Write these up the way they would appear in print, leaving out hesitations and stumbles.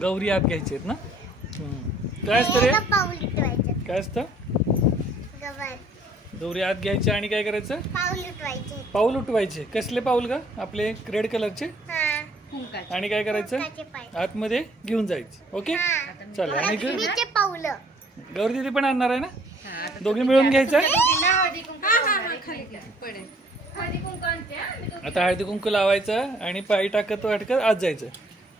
गौरी आत घ्यायची आहेत ना. काय असतं रे? काय असतं? गौरी आत घ्यायची आणि काय करायचं? पाऊल उठवायचे. कसले पाऊल का? आपले रेड कलरचे. आणि काय करायचं? आतमध्ये घेऊन जायचं. ओके चला. आणि गौरी दिदी पण आणणार आहे ना. दोघे मिळून घ्यायचं. आता हळदी कुंकू लावायचं आणि पायी टाकत वाटकत आत जायचं.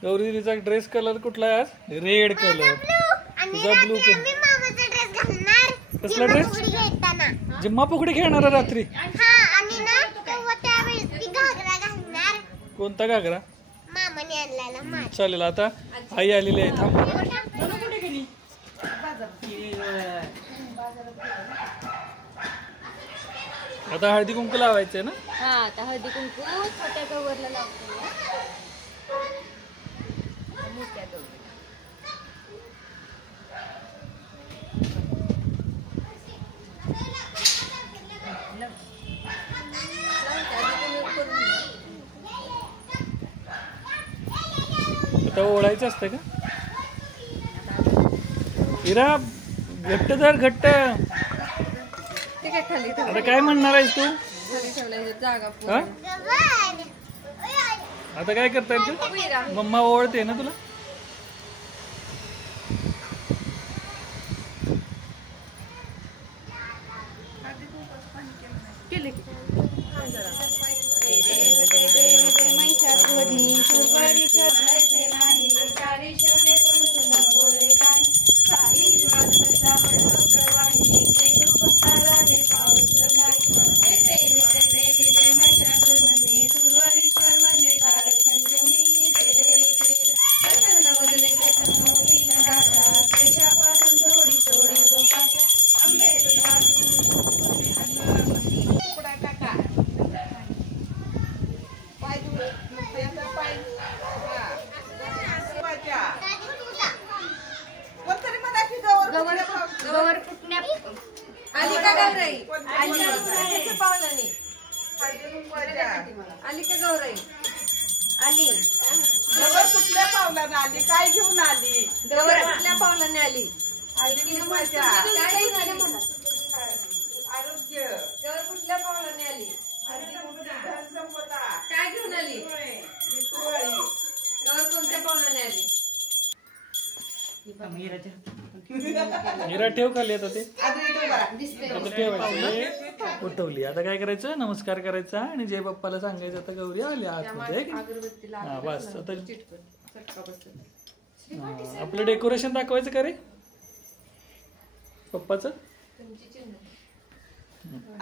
गौरी दिदीचा ड्रेस कलर कुठला आहे आज? Red colour. तुझा ब्लू कलर. कसला ड्रेस? जिम्मा फुगडी खेळणार रात्री. कोणता घागरा? चालेल. आता आई आलेली आहे. थांब. आता हळदी कुंकू लावायचंय ना. आता हळदी कुंकू छोट्या गौरला लावतो. मोठ्या गौरी आता ओळायचं असतं का? हिरा घट्ट धर घट्ट. आता काय म्हणणार आहेस तू? आता काय करताय तू? मम्मा ओळते ना तुला. काय घेऊन आली? गवर कुठल्या पावलाने आली? आरोग्य. गवर कुठल्या पावलाने आली? काय घेऊन आली? गवर कोणत्या पावलाने आली? हिरा ठेव खाली. आता ते ठेवायचं. उठवली. आता काय करायचं? नमस्कार करायचा आणि जय बाप्पाला सांगायचं. आता गौरी आली आतमध्ये. हा बस. आता आपलं डेकोरेशन दाखवायचं का रे पप्पाचं?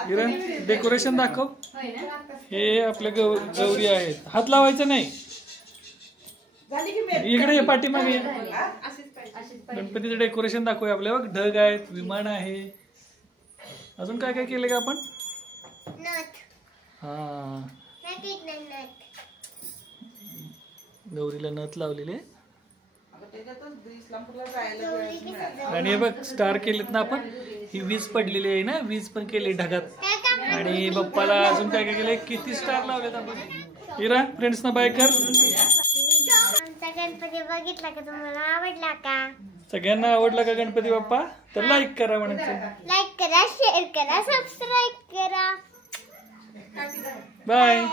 हिरा डेकोरेशन दाखव. हे आपल्या गौरी आहेत. हात लावायचं नाही. इकडे पाठीमागे. गणपतीचं डेकोरेशन दाखवूया. आपल्या बघ ढग आहेत, विमान आहे. अजून काय काय केलं का आपण? हा गौरीला नथ लावलेले. आणि हे बघ स्टार केलेत ना आपण. ही वीज पडलेली आहे ना. वीज पण केली ढगात. आणि बाप्पाला अजून काय काय केलंय? किती स्टार लावलेत आपण. हिरा फ्रेंड्स ना बाय कर. गणपती बघितला का? तुम्हाला आवडला का? सगळ्यांना आवडला का गणपती बाप्पा? तर लाईक करा म्हणायचं. लाईक करा, शेअर करा, सबस्क्राईब करा. बाय.